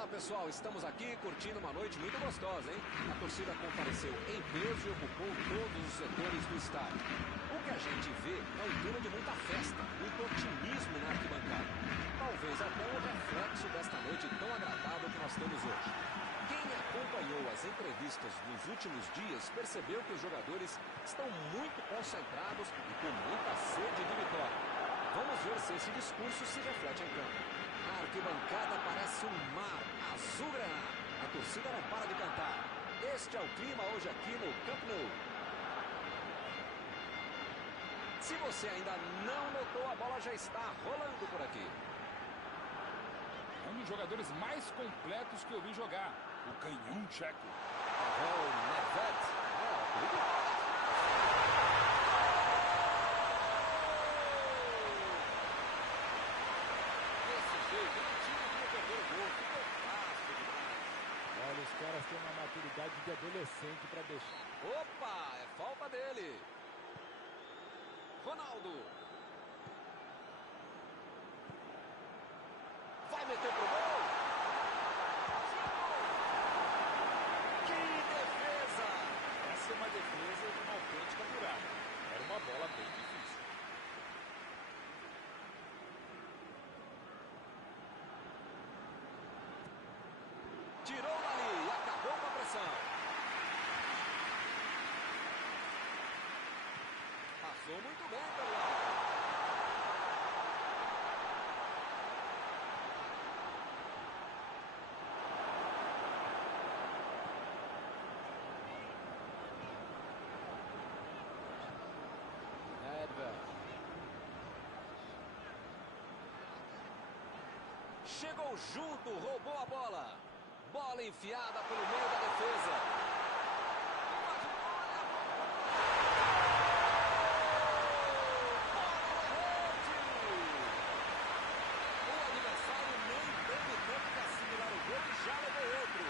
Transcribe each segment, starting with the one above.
Olá pessoal, estamos aqui curtindo uma noite muito gostosa, hein? A torcida compareceu em peso e ocupou todos os setores do estádio. O que a gente vê é um clima de muita festa, muito otimismo na arquibancada. Talvez até um reflexo desta noite tão agradável que nós temos hoje. Quem acompanhou as entrevistas nos últimos dias percebeu que os jogadores estão muito concentrados e com muita sede de vitória. Vamos ver se esse discurso se reflete em campo. A arquibancada parece um mar azul-granada. A torcida não para de cantar. Este é o clima hoje aqui no Camp Nou. Se você ainda não notou, a bola já está rolando por aqui. É um dos jogadores mais completos que eu vi jogar. O canhão tcheco. Pavel Nedved. Olha, os caras têm uma maturidade de adolescente para deixar. Opa, é falta dele. Ronaldo. Vai meter pro gol. Que defesa! Essa é uma defesa de uma autêntica muralha. Era uma bola bem difícil. Tirou dali e acabou com a pressão. Passou muito bem pelo lado. Chegou junto, roubou a bola. Bola enfiada pelo meio da defesa. O adversário nem teve tempo para assimilar o gol e já levou outro.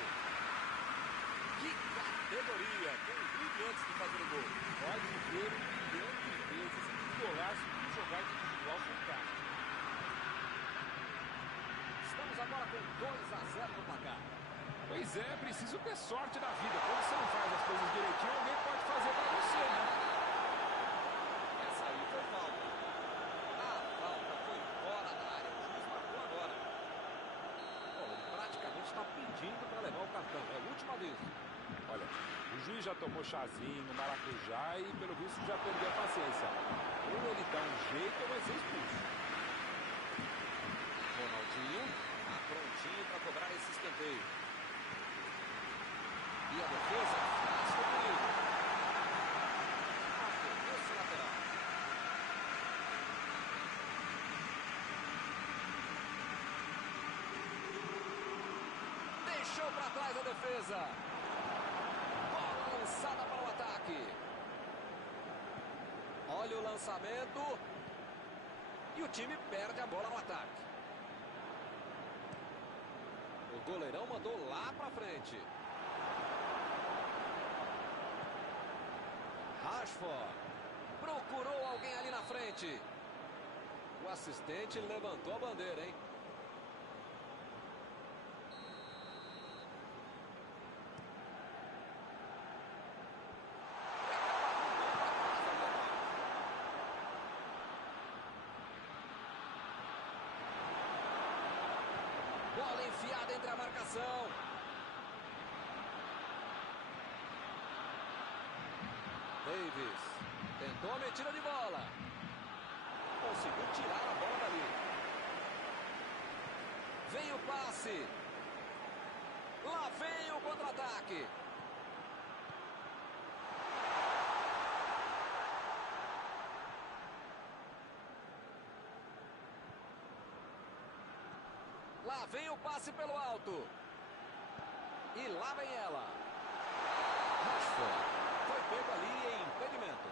Que categoria! Tem um drible antes de fazer o gol. Pode ver um milhão de vezes que golaço de jogar de individual fantástico. Estamos agora com 2-0 no placar. Pois é, preciso ter sorte da vida. Quando você não faz as coisas direitinho, alguém pode fazer pra você, né? Essa aí foi falta. A falta foi fora da área. O juiz marcou agora. Bom, ele praticamente está pedindo para levar o cartão. É a última vez. Olha, o juiz já tomou chazinho, maracujá e pelo visto já perdeu a paciência. Ou ele dá um jeito ou vai ser expulso. Ronaldinho está prontinho para cobrar esse escanteio. E a defesa faz o perigo. Arremesso lateral. Deixou para trás a defesa. Bola lançada para o ataque. Olha o lançamento. E o time perde a bola no ataque. O goleirão mandou lá para frente. Rashford procurou alguém ali na frente. O assistente levantou a bandeira, hein? Bola enfiada entre a marcação. Davis tentou a metida de bola. Conseguiu tirar a bola dali. Vem o passe. Lá vem o contra-ataque. Lá vem o passe pelo alto. E lá vem ela. Rashford. Foi pego ali em impedimento.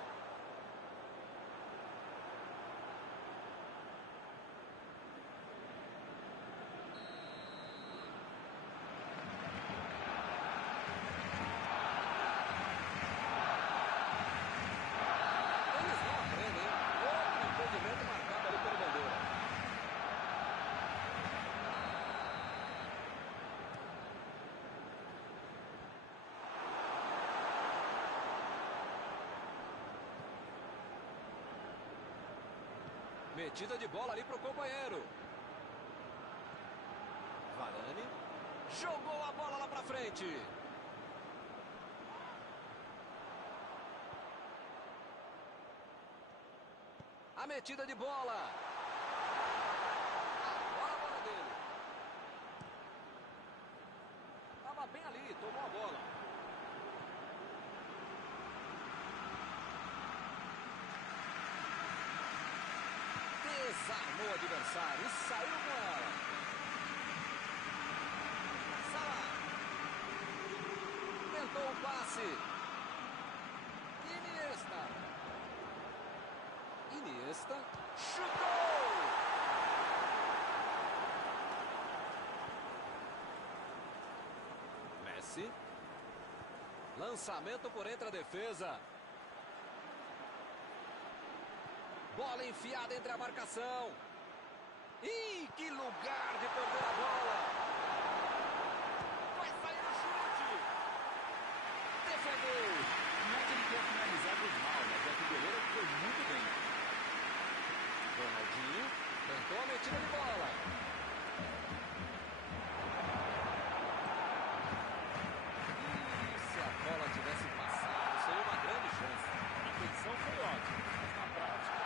Eles não aprendem, hein? Outro impedimento marcado ali pelo bandeira. Metida de bola ali para o companheiro. Varane. Jogou a bola lá para frente. A metida de bola. Agora a bola dele. Estava bem ali, tomou a bola. Desarmou o adversário e saiu com ela. Salah. Tentou o passe. Iniesta. Chutou! Messi. Lançamento por entre a defesa. Bola enfiada entre a marcação. Ih, que lugar de perder a bola. Vai sair o chute. Defendeu. Não é que ele tenha finalizado mal, mas é que o goleiro foi muito bem. Ronaldinho tentou a metida de bola. Se a bola tivesse passado, seria uma grande chance. A intenção foi ótima, mas na prática...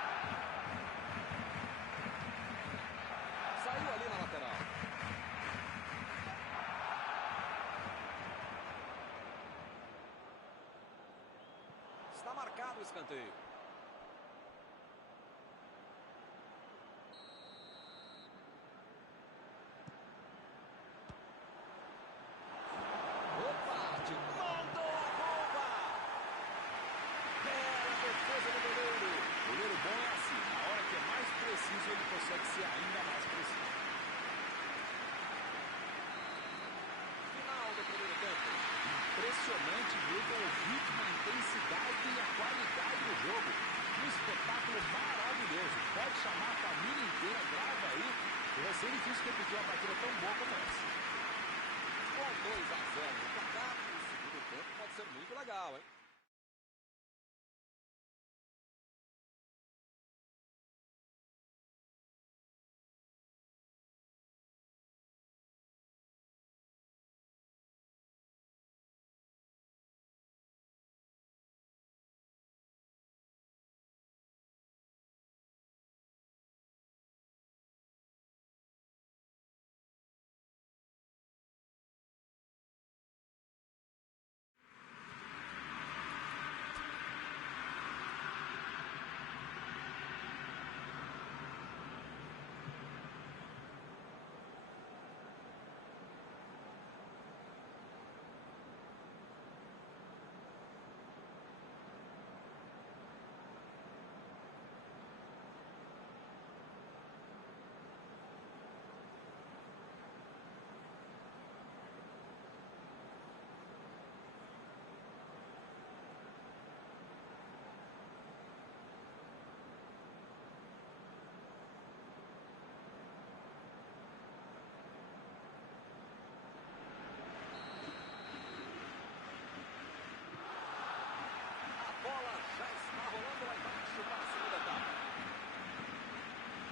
Saiu ali na lateral. Está marcado o escanteio. Ele consegue ser ainda mais preciso. Final do primeiro tempo. Impressionante mesmo o ritmo, a intensidade e a qualidade do jogo. Um espetáculo maravilhoso. Pode chamar a família inteira, grava aí. E vai ser difícil repetir uma partida tão boa como essa. Com 2-0 no placar, o segundo tempo pode ser muito legal, hein?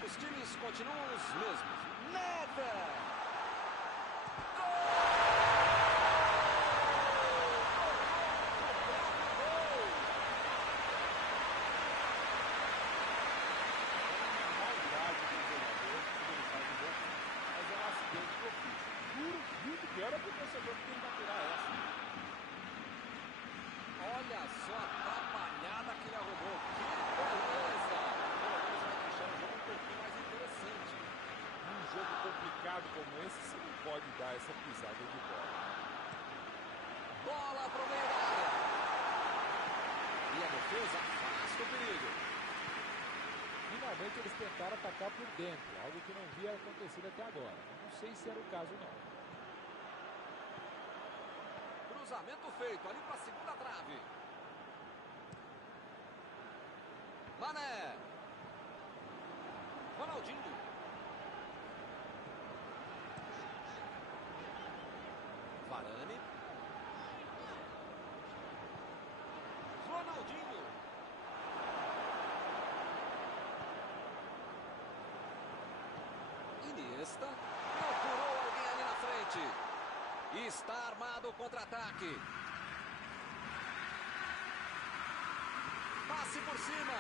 Os times continuam os mesmos. Nada! Era pro torcedor que ele vai tirar essa. Olha só a atrapalhada que ele arrumou. Que beleza! Pelo menos vai deixar o jogo um pouquinho mais interessante. Num jogo complicado como esse, você não pode dar essa pisada de bola. Bola pro meio da área. E a defesa afasta o perigo. Finalmente eles tentaram atacar por dentro, algo que não havia acontecido até agora. Não sei se era o caso não. Cruzamento feito ali para a segunda trave. Mané. Ronaldinho. Varane. Ronaldinho. cesta. Não furou alguém ali na frente. Está armado o contra-ataque. Passe por cima.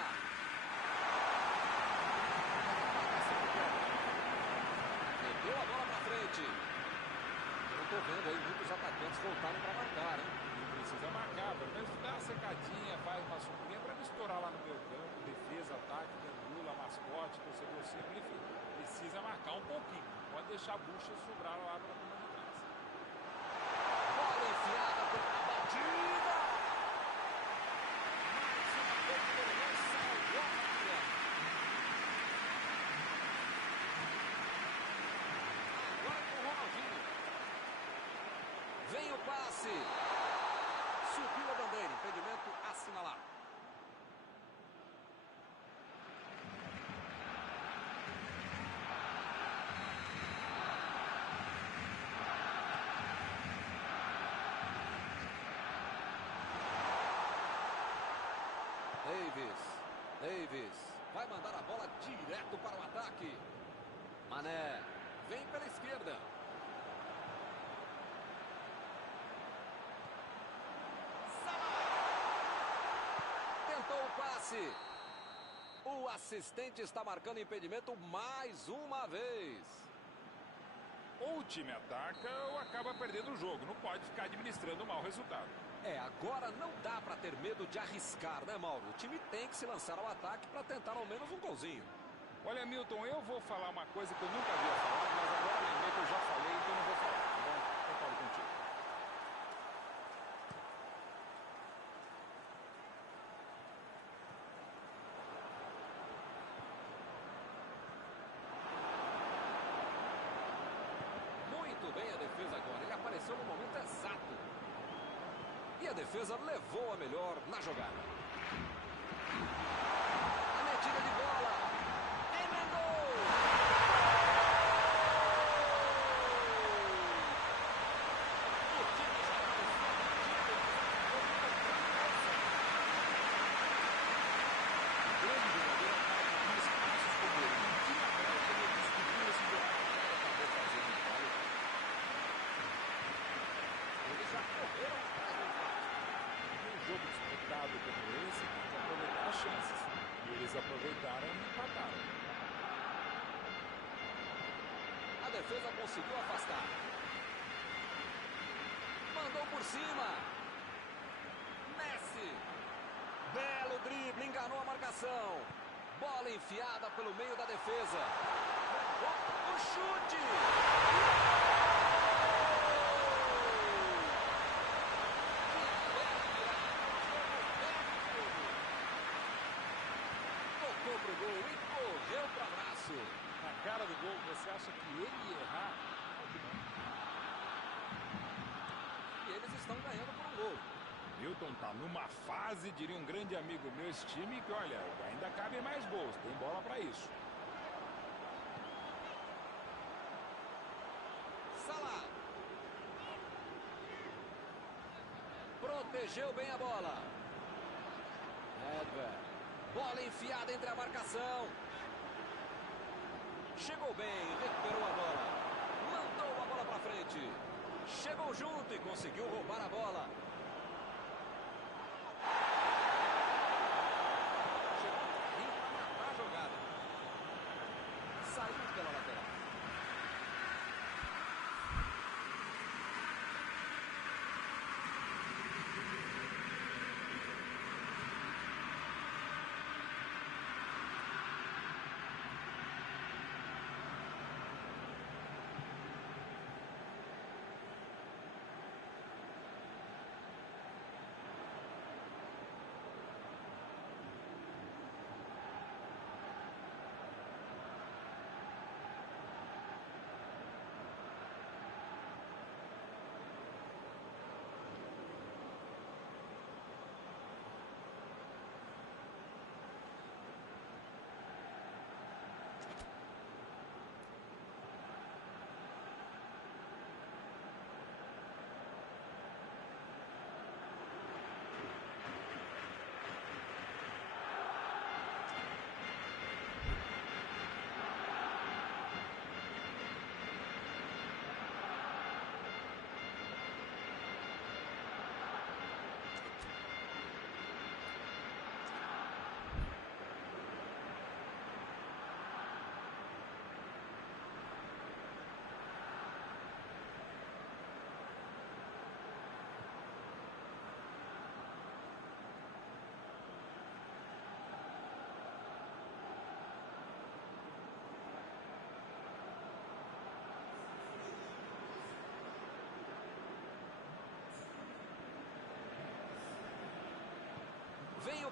Meteu a bola para frente. Eu estou vendo aí muitos atacantes voltarem para marcar, hein? Precisa marcar, pelo menos dá uma secadinha, faz uma sombrinha para não estourar lá no meio campo, defesa, ataque, gandula, mascote, torcedor sempre, enfim, precisa marcar um pouquinho, não pode deixar a bucha sobrar lá para a turma de trás. Bola enfiada pela batida! Mais uma vez salvou a área. Agora com o Ronaldinho. Vem o passe. Subiu a bandeira, impedimento assinalado. Davis vai mandar a bola direto para o ataque. Mané vem pela esquerda. O passe. O assistente está marcando impedimento mais uma vez. Ou o time ataca ou acaba perdendo o jogo. Não pode ficar administrando um mau resultado. Agora não dá para ter medo de arriscar, né, Mauro? O time tem que se lançar ao ataque para tentar ao menos um golzinho. Olha, Milton, eu vou falar uma coisa que eu nunca havia falado, mas agora lembrei que eu já falei, então não vou falar, tá bom? Concordo contigo. Muito bem a defesa agora. Ele apareceu no momento exato. E a defesa levou a melhor na jogada. A metida de bola. Emendou! O time já parecia batido. O grande jogador acaba com espaços como ele. Não tinha brecha, ele descobriu esse buraco e acabou fazendo o gol. Eles já correram atrás do empate. Um jogo disputado como esse, tem que aproveitar as chances. E eles aproveitaram e empataram. A defesa conseguiu afastar. Mandou por cima. Messi. Belo drible, enganou a marcação. Bola enfiada pelo meio da defesa. O chute. Tocou pro gol e correu pro abraço. Na cara do gol, você acha que ele ia errar? E eles estão ganhando por um gol. Milton tá numa fase, diria um grande amigo meu, esse time, que olha, ainda cabem mais gols, tem bola pra isso. Salah. Protegeu bem a bola. Edver. Bola enfiada entre a marcação. Chegou bem, recuperou a bola. Mandou a bola pra frente. Chegou junto e conseguiu roubar a bola. Chegou para matar a jogada. Saiu pela lateral.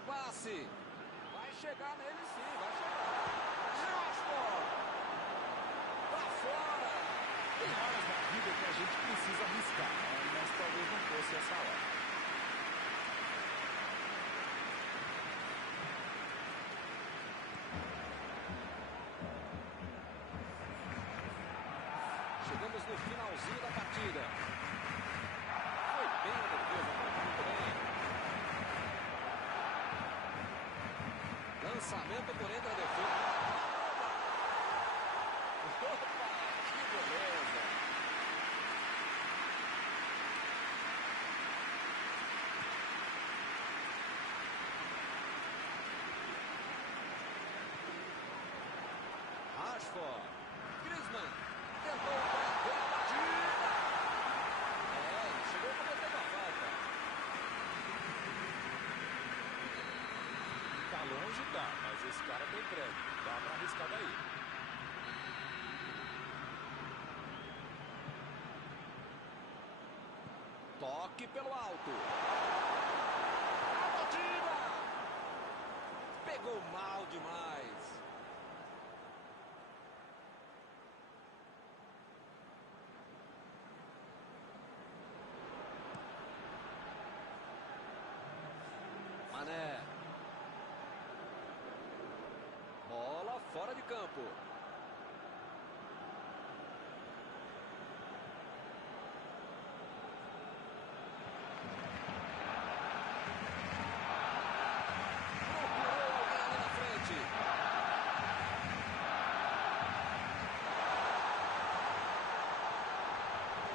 passe. Vai chegar nele sim, vai chegar. Rashford. Pra fora. Tem horas na vida que a gente precisa arriscar, né? Mas talvez não fosse essa hora. Chegamos no finalzinho da partida. Foi bem a defesa, foi muito bem. Lançamento por entre a defesa. Opa, que beleza. Rashford. Griezmann. Tentou bater a batida. Ele chegou cometendo a falta. Tá longe, tá, mas esse cara tem crédito. Dá pra arriscar daí. Toque pelo alto. A batida. Pegou mal demais. Mané. Bola fora de campo. Procurou alguém ali na frente.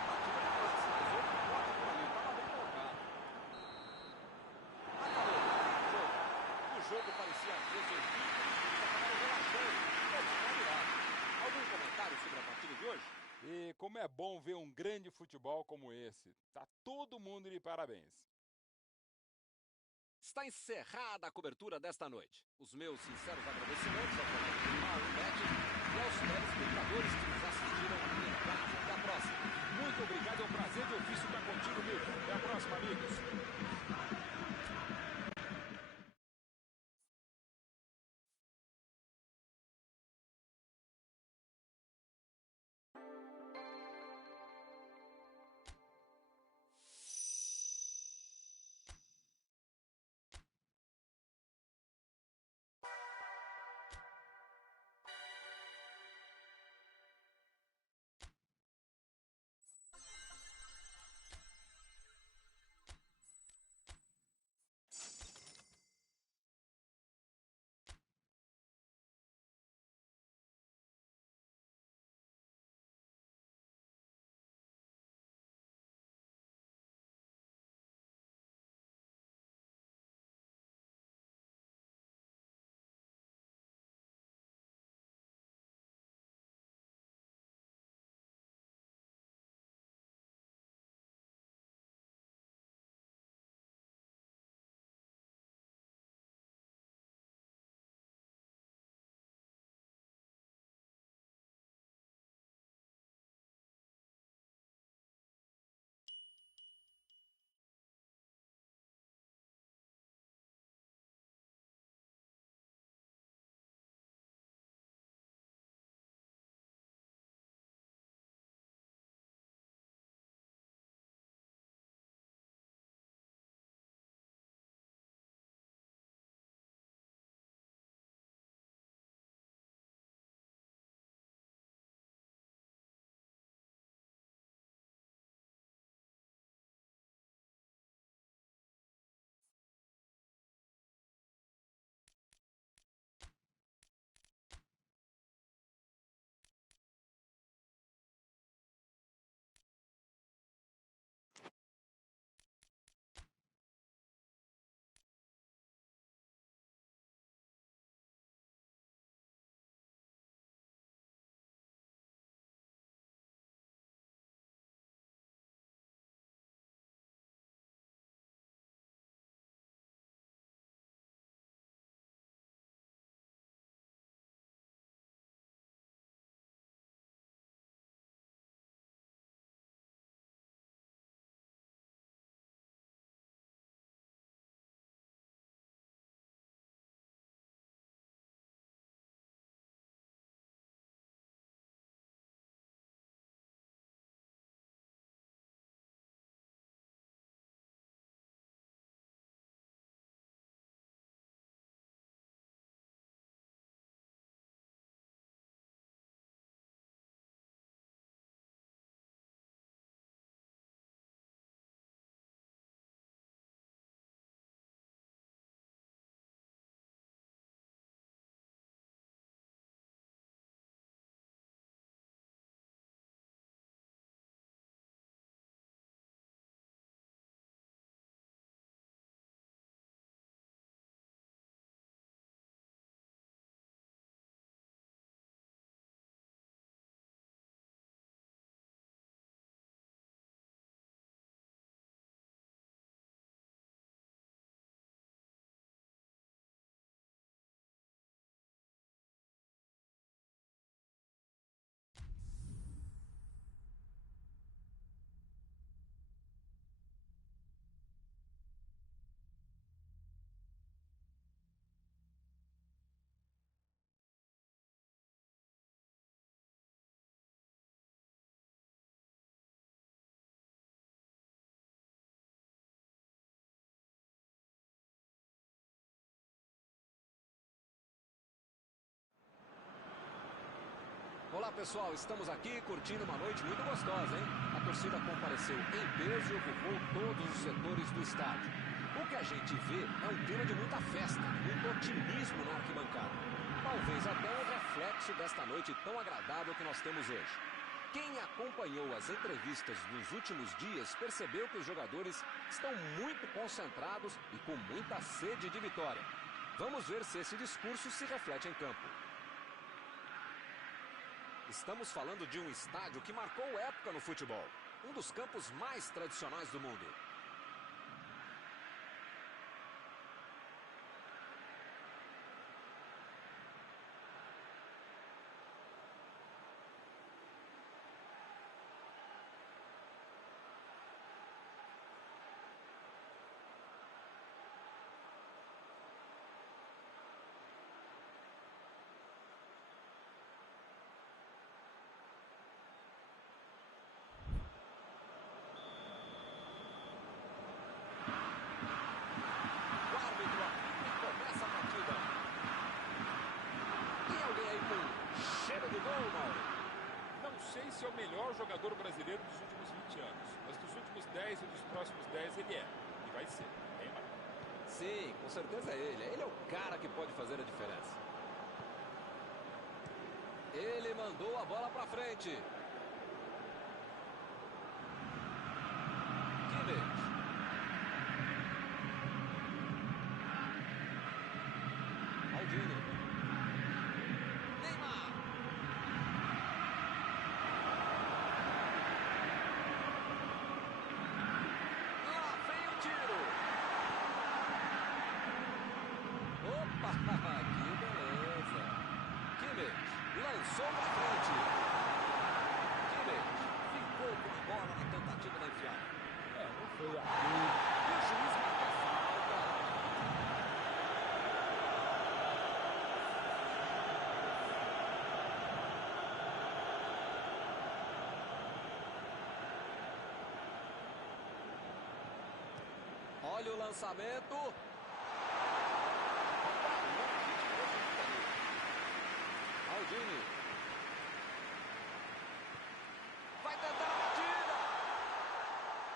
Batida de passe, mas outro corte por ali. Estava bem colocado. Acabou. O jogo parecia resolvido. Acabaram relaxando. Todos estão virados. Algum comentário sobre a partida de hoje? E como é bom ver um grande futebol como esse. Tá todo mundo de parabéns. Está encerrada a cobertura desta noite. Os meus sinceros agradecimentos ao colega Mauro Betti e aos telespectadores que nos assistiram em casa. Até a próxima. Muito obrigado, é um prazer de ouvir ficar contigo, Milton. Até a próxima, amigos. Olá, pessoal, estamos aqui curtindo uma noite muito gostosa, hein? A torcida compareceu em peso e ocupou todos os setores do estádio. O que a gente vê é um clima de muita festa, muito otimismo na arquibancada. Talvez até um reflexo desta noite tão agradável que nós temos hoje. Quem acompanhou as entrevistas nos últimos dias percebeu que os jogadores estão muito concentrados e com muita sede de vitória. Vamos ver se esse discurso se reflete em campo. Estamos falando de um estádio que marcou época no futebol. Um dos campos mais tradicionais do mundo. Não sei se é o melhor jogador brasileiro dos últimos 20 anos, mas dos últimos 10 e dos próximos 10 ele é. E vai ser. Hein, Marcos? Sim, com certeza é ele. Ele é o cara que pode fazer a diferença. Ele mandou a bola pra frente. Kimmich. Maldini. Lançou pra frente. Kimmich ficou com a bola na tentativa da enfiada. Não foi a... E o juiz marca falta. Olha o lançamento. Maldini. Vai tentar a batida.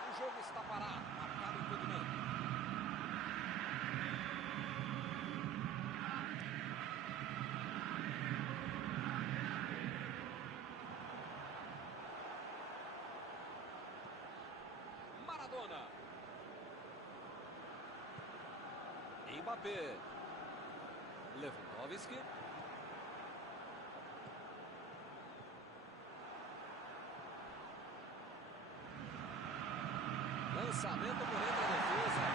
O jogo está parado. Marcado impedimento. Maradona. Mbappé. Lewandowski. Lançamento por entre a defesa.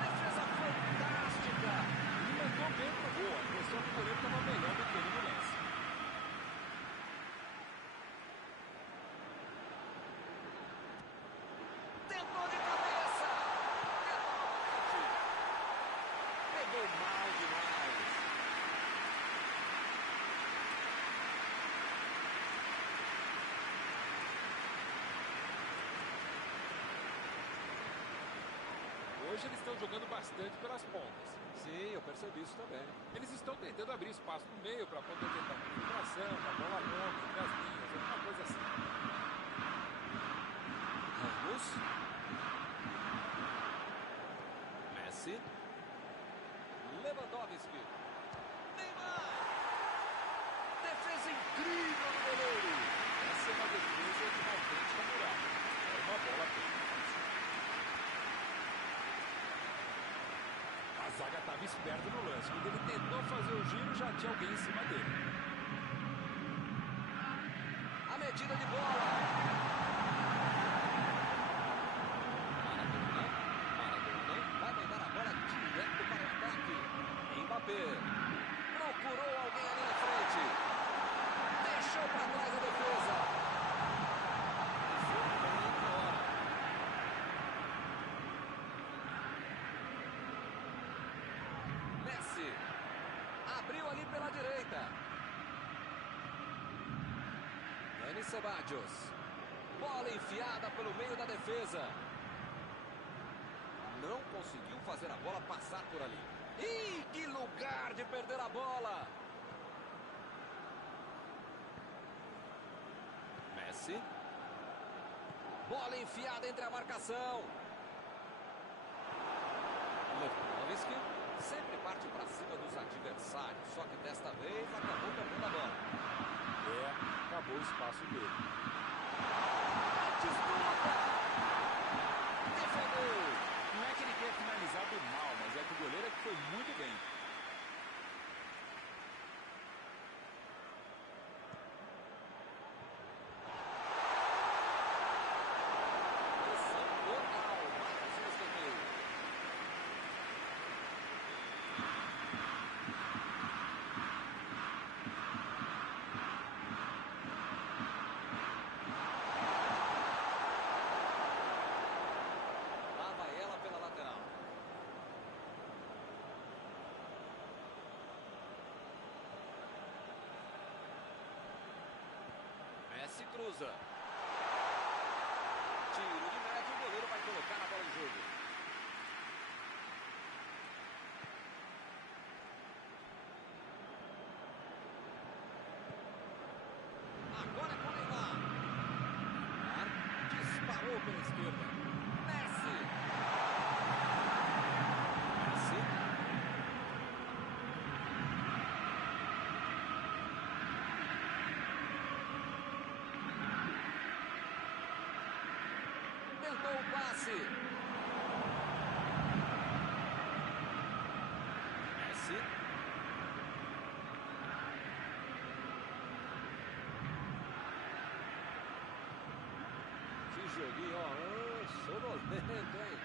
Defesa fantástica. Ele mandou bem pro gol. A impressão que o goleiro estava melhor do que ele no lance. Tentou de cabeça. Tentou novamente. Pegou mal demais. Hoje eles estão jogando bastante pelas pontas. Sim, eu percebi isso também. Eles estão tentando abrir espaço no meio para poder tentar uma infiltração, uma bola longa, entre as linhas, alguma coisa assim. Ramos. Messi. Lewandowski. Neymar. Defesa incrível do goleiro. Essa é uma defesa de uma frente na muralha. É uma bola bem. A zaga estava esperta no lance. Quando ele tentou fazer o giro, já tinha alguém em cima dele. A medida de bola. Maradona vai mandar a bola direto para o ataque. Mbappé procurou alguém ali na frente. Deixou para trás a defesa. Messi abriu ali pela direita. Dani Ceballos. Bola enfiada pelo meio da defesa. Não conseguiu fazer a bola passar por ali. Ih, que lugar de perder a bola! Messi. Bola enfiada entre a marcação. Lewandowski sempre parte para cima dos adversários, só que desta vez acabou perdendo a bola. Acabou o espaço dele. Disputa! Defendeu! Não é que ele tenha finalizado mal, mas é que o goleiro é que foi muito bem. Pressão total, mais um escanteio. Lá vai ela pela lateral. Messi cruza. Tiro de meta, o goleiro vai colocar a bola em jogo. Agora é com o Neymar. Neymar disparou pela esquerda. Messi. Messi. Tentou o passe. Messi. Que joguinho, ó. Sonolento, hein?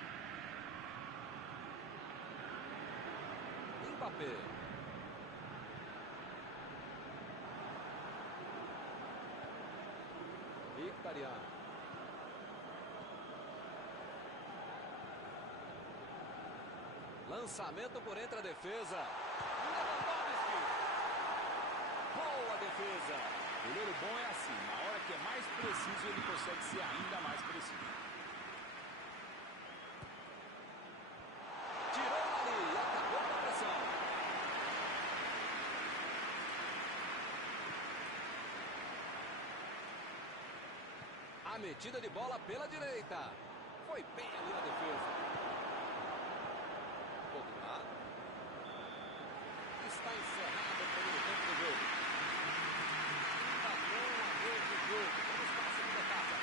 Mbappé. Mkhitaryan. Lançamento por entre a defesa. Lewandowski. Boa defesa. Goleiro bom é assim, na hora que é mais preciso, ele consegue ser ainda mais preciso. Tirou ali e acabou com a pressão. A metida de bola pela direita. Foi bem ali na defesa. Pogba. Está encerrado o primeiro tempo do jogo. Ainda não a de jogo. Vamos para a segunda etapa.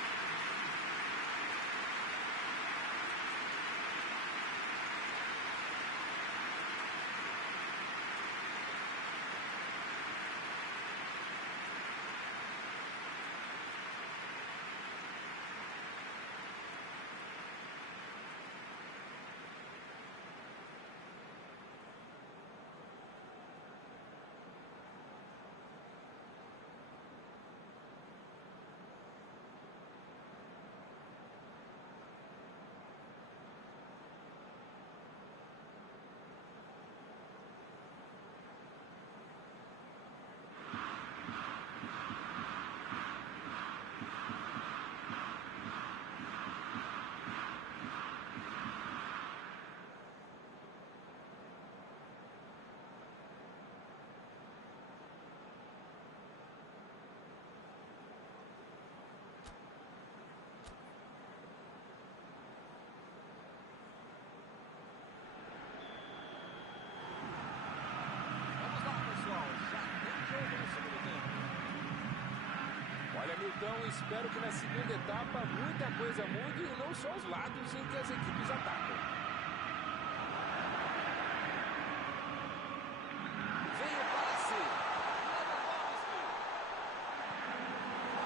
Vamos lá, pessoal. Já tem jogo no segundo tempo. Olha, Milton, espero que na segunda etapa muita coisa mude e não só os lados em que as equipes atacam. Vem o passe. Lewandowski.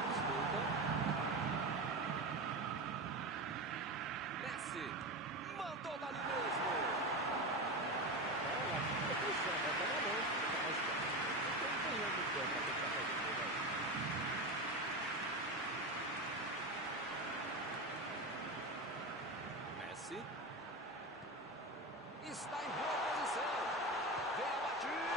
Disputa. Messi. Mandou dali mesmo. Messi. Está em boa posição. Vem a batida.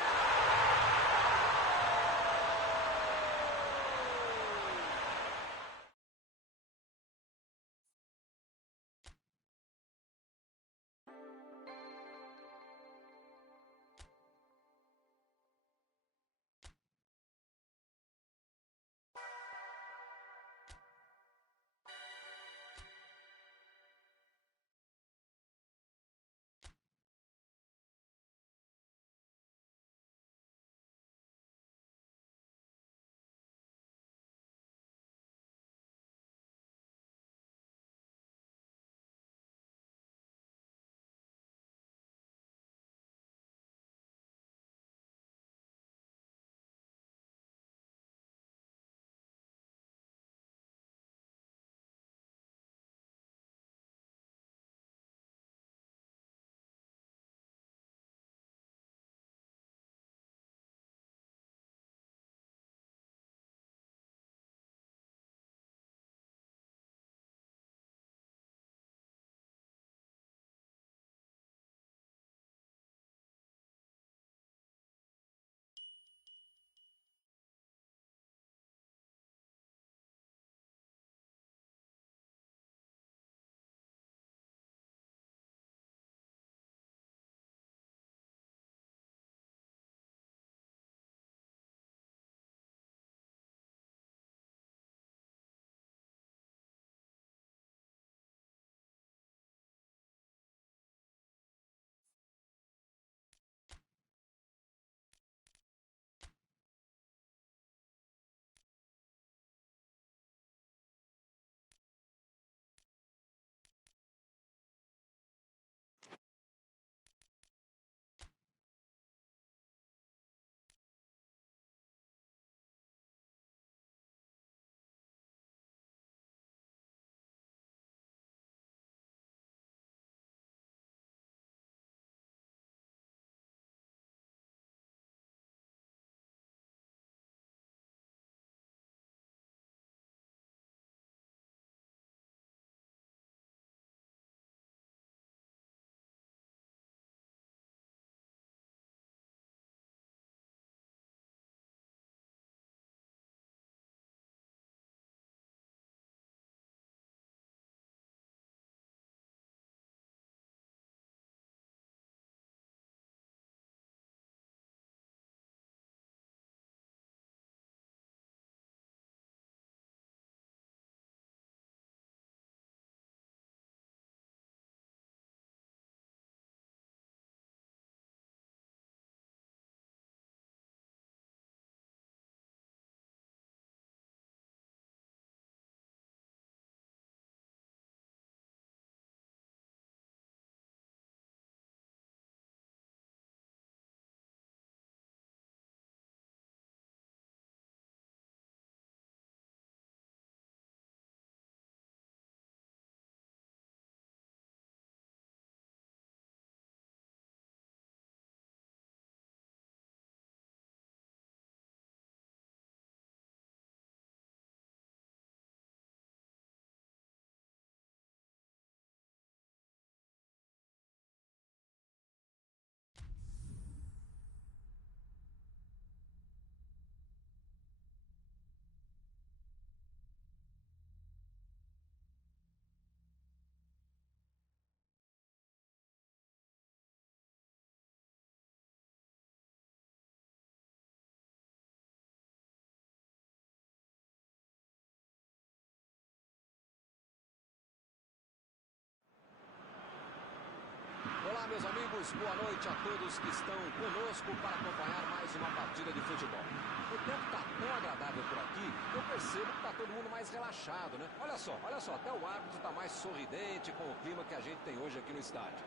amigos, boa noite a todos que estão conosco para acompanhar mais uma partida de futebol. O tempo está tão agradável por aqui que eu percebo que está todo mundo mais relaxado, né? Olha só, até o árbitro está mais sorridente com o clima que a gente tem hoje aqui no estádio.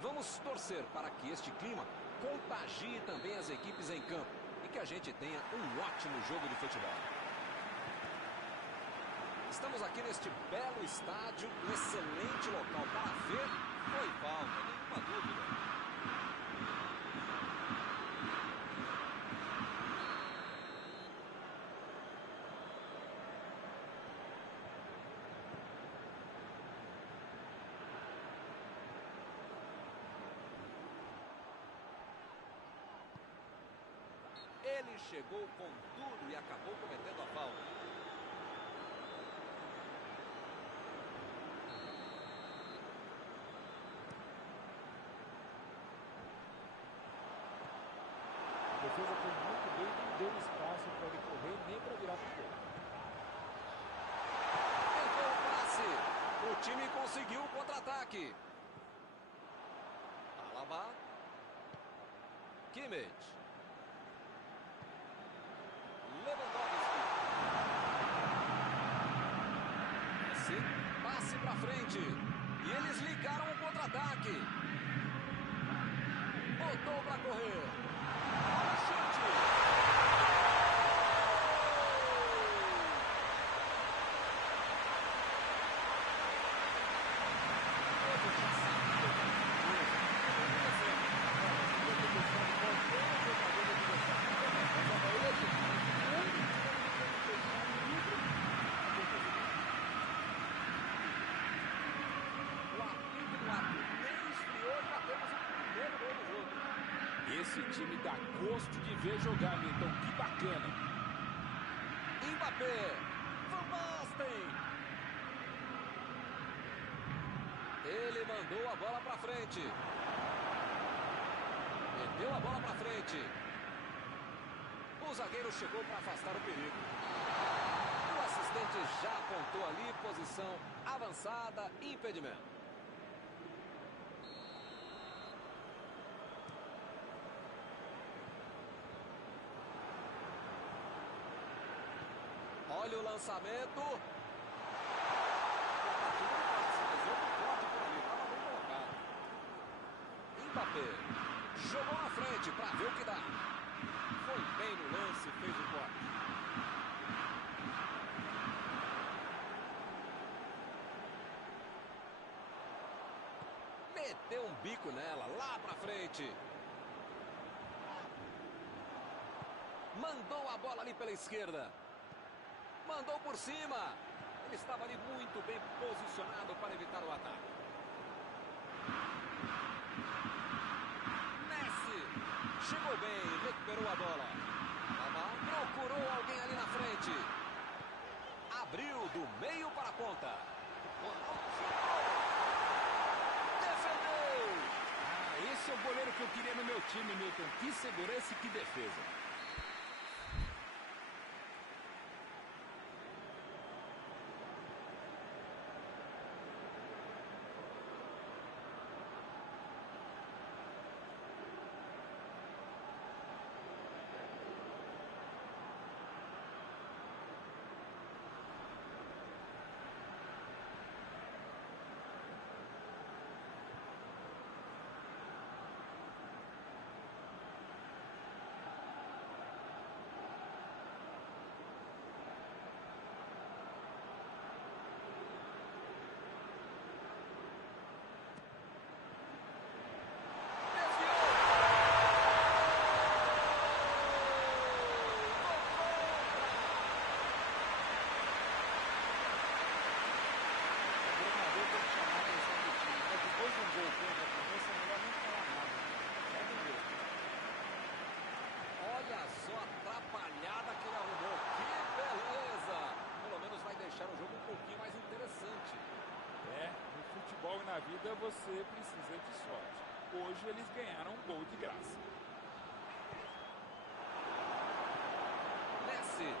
Vamos torcer para que este clima contagie também as equipes em campo e que a gente tenha um ótimo jogo de futebol. Estamos aqui neste belo estádio, um excelente local para ver. Foi falta, nenhuma dúvida. Ele chegou com tudo e acabou cometendo a falta. A defesa foi muito bem, não deu espaço para ele correr nem para virar para o gol. Tentou o passe. O time conseguiu o contra-ataque. Alaba. Kimmich. Lewandowski. Esse passe para frente. E eles ligaram o contra-ataque. Botou para correr. Olha o chute. Esse time dá gosto de ver jogar, Milton. Que bacana. Mbappé. Van Basten. Ele mandou a bola para frente. Meteu a bola para frente. O zagueiro chegou para afastar o perigo. O assistente já apontou ali, posição avançada, impedimento. Olha o lançamento. Mbappé jogou na frente para ver o que dá. Foi bem no lance, fez o corte. Meteu um bico nela, lá para frente. Mandou a bola ali pela esquerda. Mandou por cima. Ele estava ali muito bem posicionado para evitar o ataque. Messi chegou bem, recuperou a bola. Procurou alguém ali na frente. Abriu do meio para a ponta. Defendeu. Esse é o goleiro que eu queria no meu time, Milton. Que segurança e que defesa. Olha só a atrapalhada que ele arrumou. Que beleza! Pelo menos vai deixar o jogo um pouquinho mais interessante. No futebol e na vida você precisa de sorte. Hoje eles ganharam um gol de graça. Messi.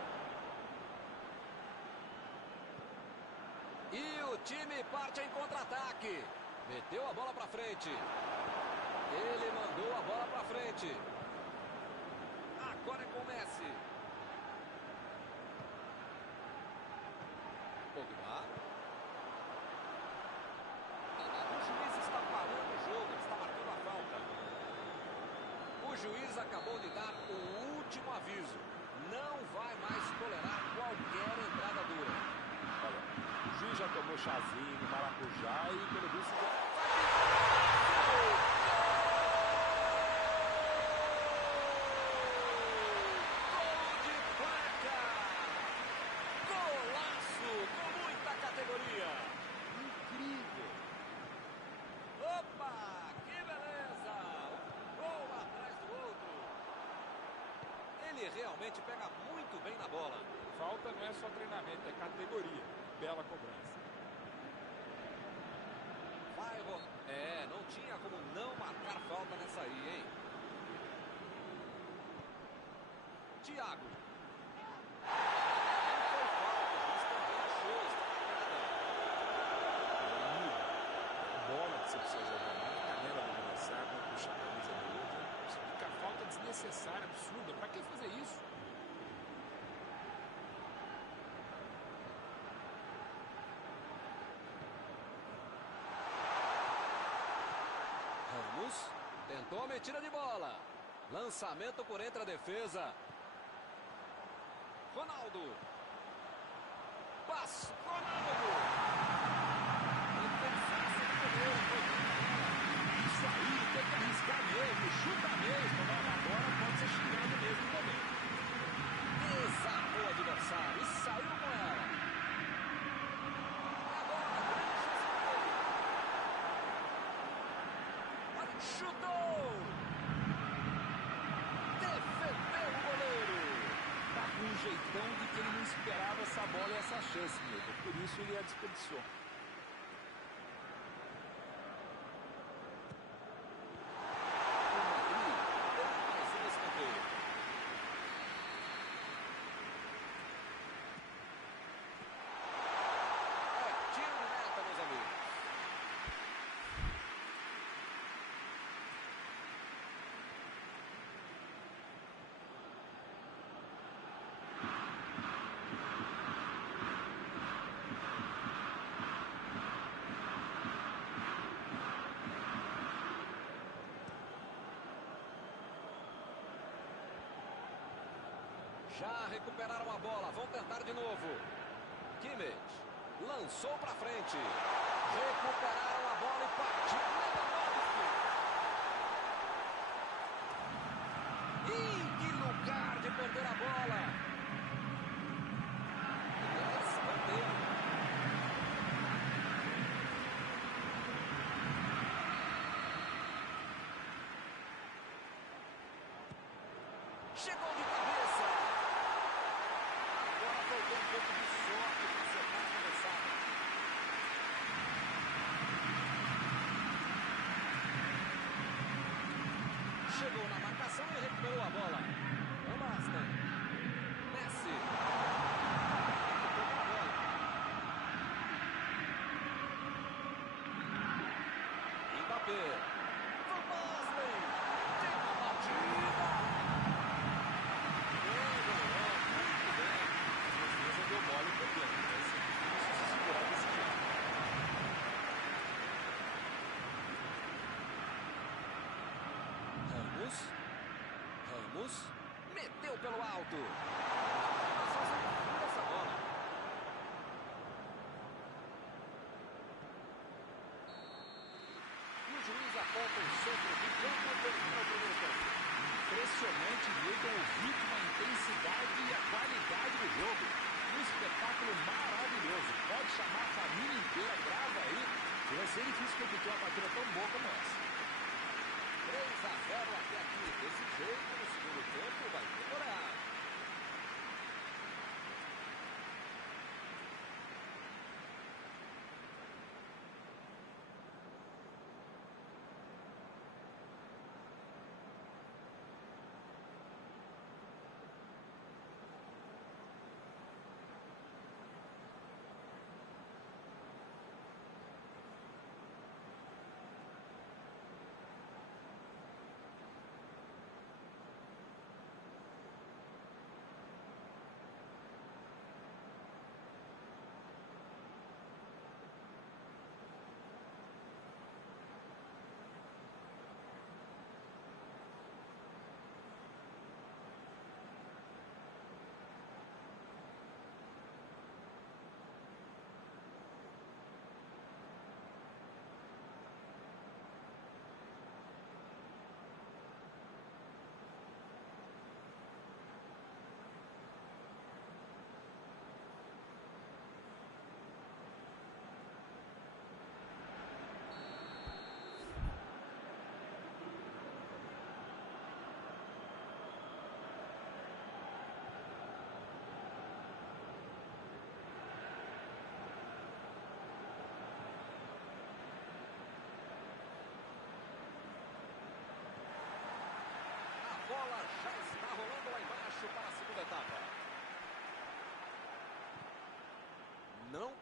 E o time parte em contra-ataque. Meteu a bola para frente. Ele mandou a bola pra frente. Agora é com o Messi. Pogba. O juiz está parando o jogo, ele está marcando a falta. O juiz acabou de dar o último aviso. Não vai mais tolerar qualquer entrada dura. Olha, o juiz já tomou chazinho, maracujá e pelo visto já... Gol de placa! Golaço com muita categoria. Incrível! Opa, que beleza! Um gol atrás do outro. Ele realmente pega muito bem na bola. Falta não é só treinamento, é categoria. Bela cobrança. Vai, não tinha como não marcar falta nessa aí, hein? Thiago. Não foi falta, o juiz também achou, está marcada. Bola que você precisa jogar na canela do adversário, não puxar a camisa do outro. Isso fica falta desnecessária, absurda. Pra que fazer isso? Ramos tentou a metida de bola. Lançamento por entre a defesa. Ronaldo. Passo, Ronaldo. Isso aí, tem que arriscar mesmo, chuta mesmo. Agora pode ser xingado mesmo também. Desarmou o adversário e saiu com ela. E agora, grande chance dele. Olha, chutou. Defendeu o goleiro. Tá com um jeitão de que ele não esperava essa bola e essa chance, Milton. Por isso ele a desperdiçou. Já recuperaram a bola, vão tentar de novo. Kimmich lançou para frente. Recuperaram a bola e partiu. Ih, que lugar de perder a bola. Escanteio. Chegou de cabeça. Agora faltou um pouco de sorte para acertar a cabeçada. Chegou na marcação e recuperou a bola. Não basta. Messi. Tocou a bola. Mbappé. Van Basten. Tem uma batida. Deu mole também. Vai ser difícil se segurar desse jeito. Ramos meteu pelo alto. Essa bola. E o juiz aponta o centro de campo e termina o primeiro tempo. Impressionante, Milton, o ritmo, a intensidade e a qualidade do jogo. Um espetáculo maravilhoso. Pode chamar a família inteira, grava aí. E vai ser difícil repetir uma partida tão boa como essa. 3-0 até aqui. Desse jeito, no segundo tempo, vai demorar.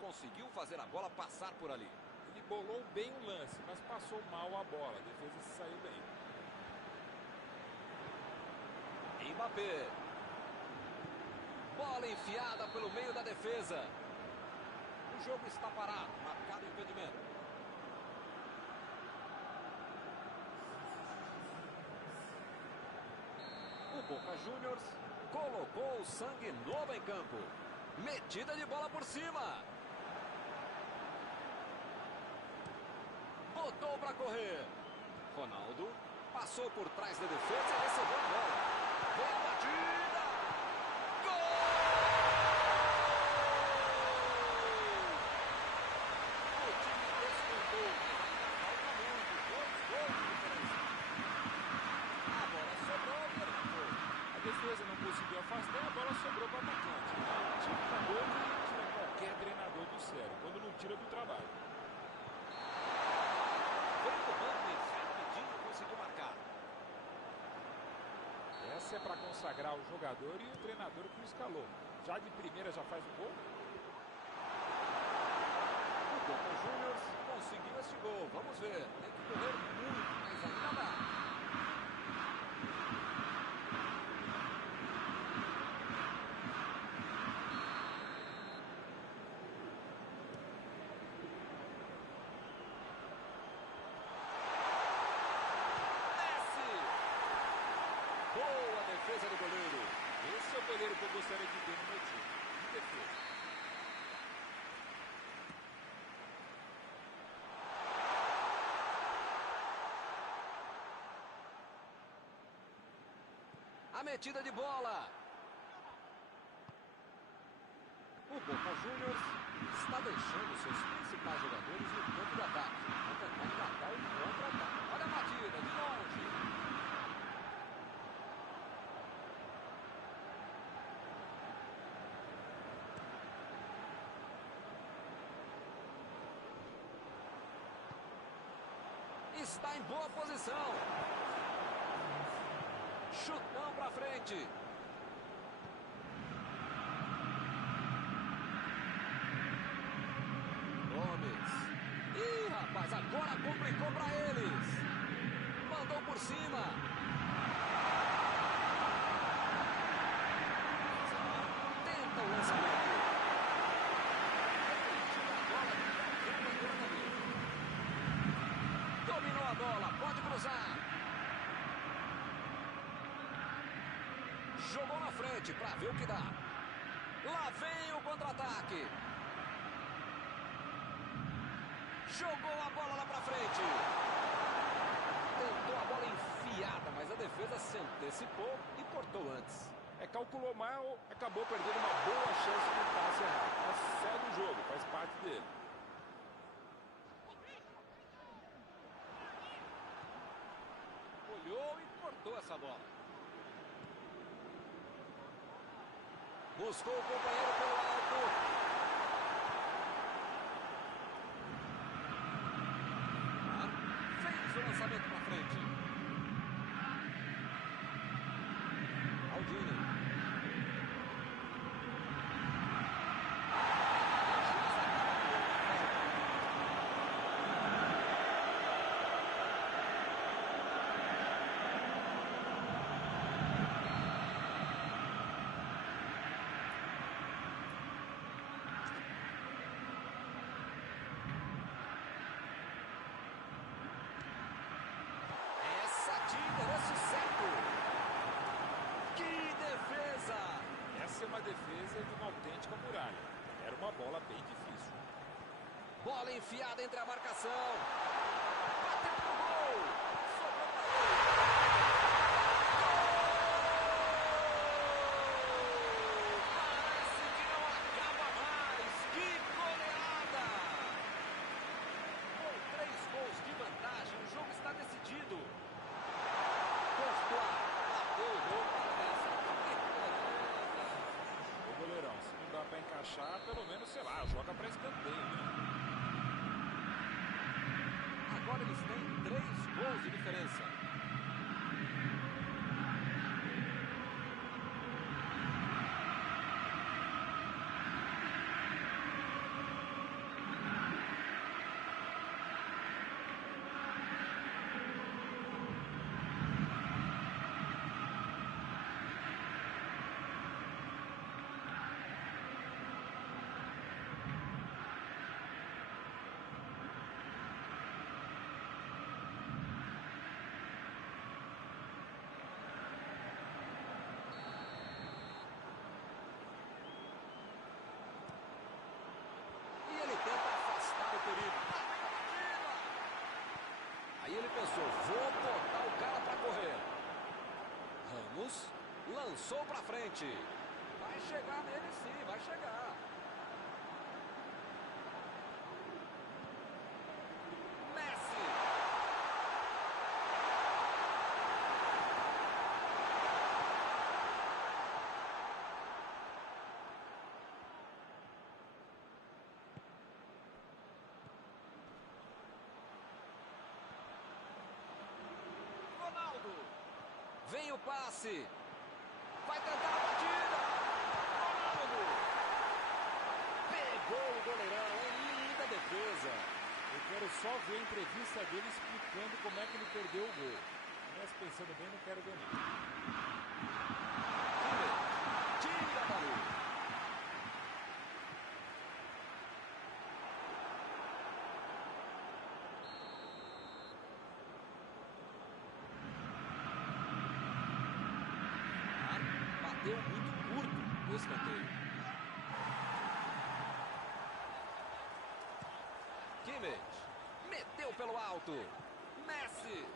conseguiu fazer a bola passar por ali. Ele bolou bem o lance, mas passou mal a bola. A defesa se saiu bem. Mbappé. Bola enfiada pelo meio da defesa. O jogo está parado, marcado impedimento. O Boca Juniors colocou o sangue novo em campo. Metida de bola por cima. Botou para correr. Ronaldo passou por trás da defesa e recebeu a bola. Foi a batida. Gol! O time descontou, mas ainda falta muito. 2 gols de diferença. A bola sobrou e ele foi. A defesa não conseguiu afastar, a bola sobrou para o atacante. O time acabou de tirar qualquer treinador do sério, quando não tira do trabalho. Foi no banco e rapidinho conseguiu marcar. Essa é para consagrar o jogador e o treinador que o escalou. Já de primeira já faz o gol? O Boca Juniors conseguiu esse gol. Vamos ver. Tem que correr muito, mas ainda dá. Boa defesa do goleiro. Esse é o goleiro que eu gostaria de ver no meu time. De defesa. A metida de bola. O Boca Juniors está deixando seus principais jogadores no campo de ataque. Vai tentar engatar o contra-ataque. Olha a batida de longe. Está em boa posição. Chutão pra frente. Gomes. Ih, rapaz, agora complicou pra eles. Mandou por cima. Tenta o lançamento. Dominou a bola, pode cruzar. Jogou na frente para ver o que dá. Lá vem o contra-ataque. Jogou a bola lá para frente. Tentou a bola enfiada, mas a defesa se antecipou e cortou antes. Calculou mal, acabou perdendo uma boa chance de passe errado. Mas segue o jogo, faz parte dele. Olhou e cortou essa bola. Buscou o companheiro pelo alto. Fez o lançamento para frente. Aldini. Essa é uma defesa de uma autêntica muralha. Era uma bola bem difícil. Bola enfiada entre a marcação. Bateu pro gol. Sobrou pra ele. Gol! Parece que não acaba mais. Que goleada! Com 3 gols de vantagem, o jogo está decidido. Courtois bateu o gol para essa. Ô goleirão, se não dá pra encaixar, pelo menos, sei lá, joga pra escanteio, né? Agora eles têm 3 gols de diferença. Lançou pra frente. Vai chegar nele sim, vai chegar. Messi. Ronaldo. Vem o passe. Vai tentar a batida. Ronaldo. Pegou o goleirão. Linda defesa. Eu quero só ver a entrevista dele explicando como é que ele perdeu o gol. Mas pensando bem, não quero ver nada. Tira dali. Bateu muito curto o escanteio. Kimmich. Meteu pelo alto. Messi.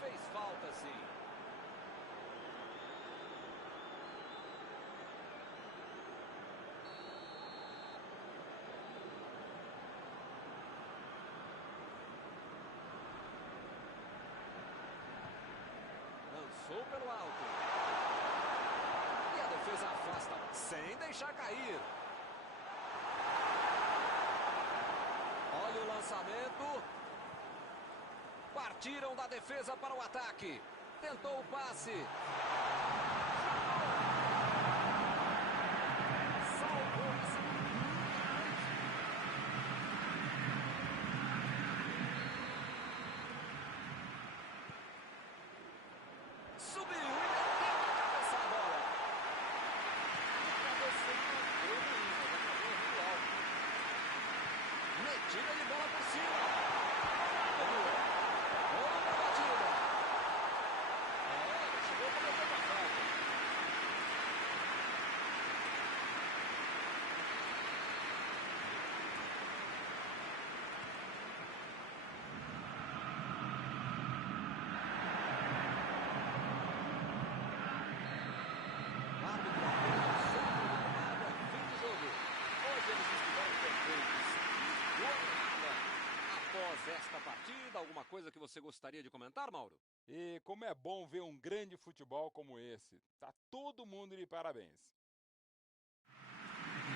Fez falta, sim. Lançou pelo alto. E a defesa afasta, sem deixar cair. Olha o lançamento. Partiram da defesa para o ataque. Tentou o passe. Salvou essa. Subiu e meteu na cabeça a bola. Metida de bola por cima. Outra batida. Ele chegou para meter uma falta. Árbitro apita, fim de jogo. Hoje eles estiveram perfeitos. Goleada. Após esta partida, alguma coisa que você gostaria de comentar, Mauro? E como é bom ver um grande futebol como esse. Tá todo mundo de parabéns.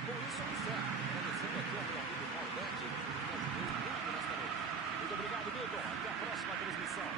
Com isso, eu encerro. Agradecendo aqui ao meu amigo Mauro Betti, que me ajudou muito nesta noite. Muito obrigado, Milton. Até a próxima transmissão.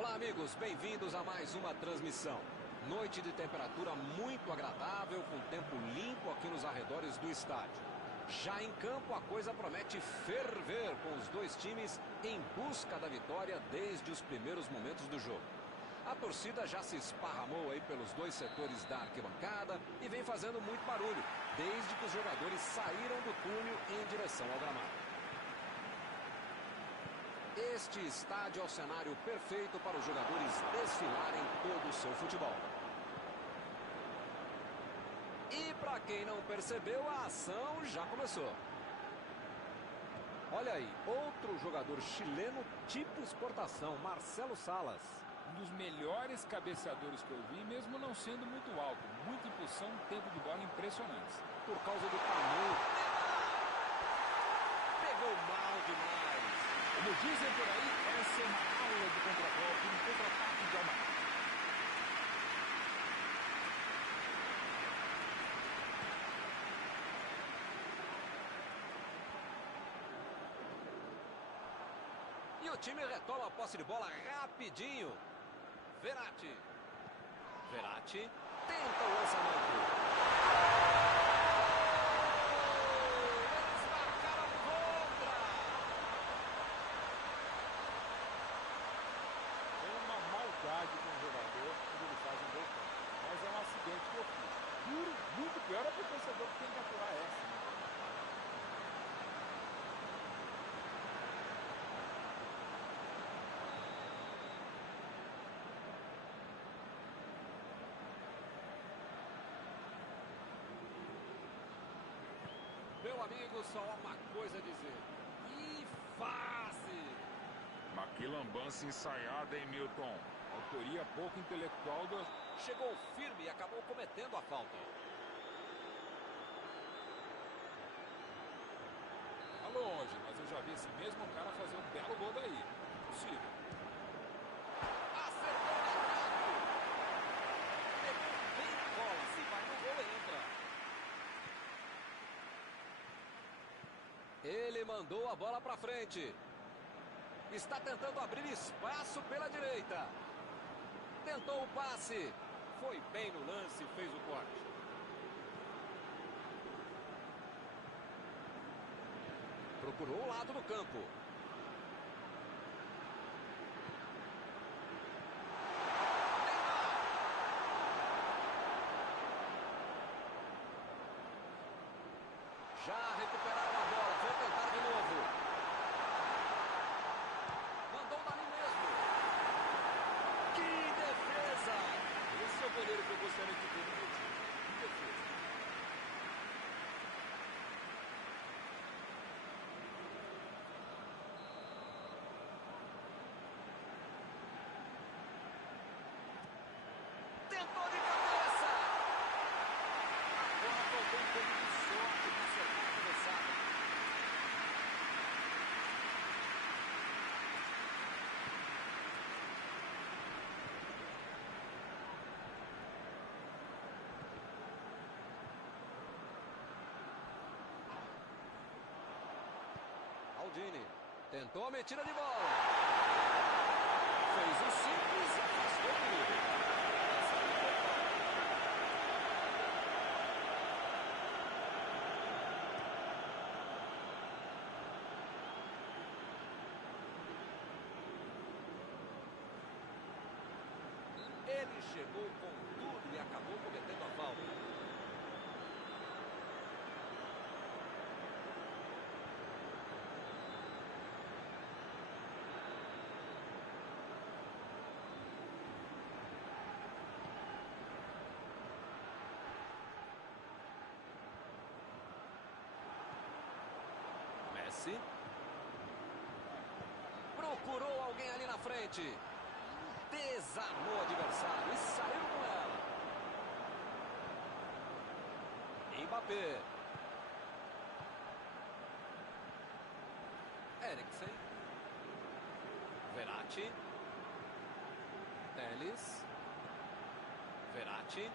Olá, amigos, bem-vindos a mais uma transmissão. Noite de temperatura muito agradável, com tempo limpo aqui nos arredores do estádio. Já em campo, a coisa promete ferver, com os dois times em busca da vitória desde os primeiros momentos do jogo. A torcida já se esparramou aí pelos dois setores da arquibancada e vem fazendo muito barulho, desde que os jogadores saíram do túnel em direção ao gramado. Este estádio é o cenário perfeito para os jogadores desfilarem todo o seu futebol. E para quem não percebeu, a ação já começou. Olha aí, outro jogador chileno tipo exportação, Marcelo Salas. Um dos melhores cabeceadores que eu vi, mesmo não sendo muito alto. Muita impulsão, tempo de bola impressionantes. Por causa do tamanho. Pegou mal demais. Como dizem por aí, essa é uma aula de contragolpe, um contra-ataque de Almar. E o time retoma a posse de bola rapidinho. Verratti. Verratti tenta o lançamento. Eles marcaram contra. É uma maldade com o jogador quando ele faz um gol contra. Mas é um acidente que eu fiz. Duro, muito pior é pro torcedor que tem que aturar essa. Né? Meu amigo, só há uma coisa a dizer. Que fase! Que lambança ensaiada, hein, Milton? Autoria pouco intelectual do... Chegou firme e acabou cometendo a falta. Tá longe, mas eu já vi esse mesmo cara fazer um belo gol daí. Possível. Acertou na trave. Pegou bem bola. Se vai no gol, entra. Ele mandou a bola para frente. Está tentando abrir espaço pela direita. Tentou o passe. Foi bem no lance e fez o corte. Procurou o lado do campo. Já recuperaram a bola. Vou tentar de novo. Mandou dali mesmo. Que defesa! Esse é o goleiro que eu gostaria de ter no meu time. Que defesa. Tentou de cabeça. Agora faltou um pouco de sorte para acertar a cabeçada. Aldini tentou a metida de bola. Fez o simples e afastou o perigo. Ele chegou com tudo e acabou cometendo a falta. Messi. Procurou alguém ali na frente. Desarmou o adversário e saiu com ela. Mbappé. Eriksen. Verratti. Telles. Verratti.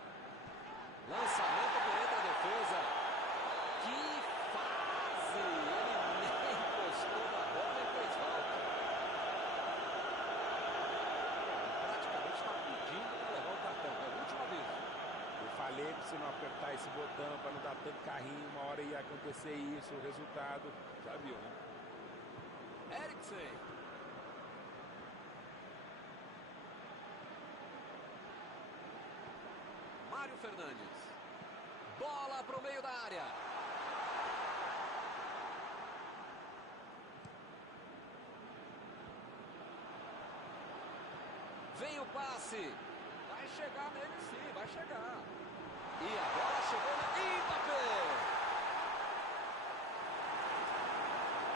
Lançamento por entre a defesa. Que fase! Ele nem encostou na bola e fez falta. você não apertar esse botão, para não dar tanto carrinho, uma hora ia acontecer isso, o resultado, já viu, né? Eriksen. Mário Fernandes. Bola para o meio da área. Vem o passe. Vai chegar nele sim, vai chegar. E a bola chegou na Mbappé.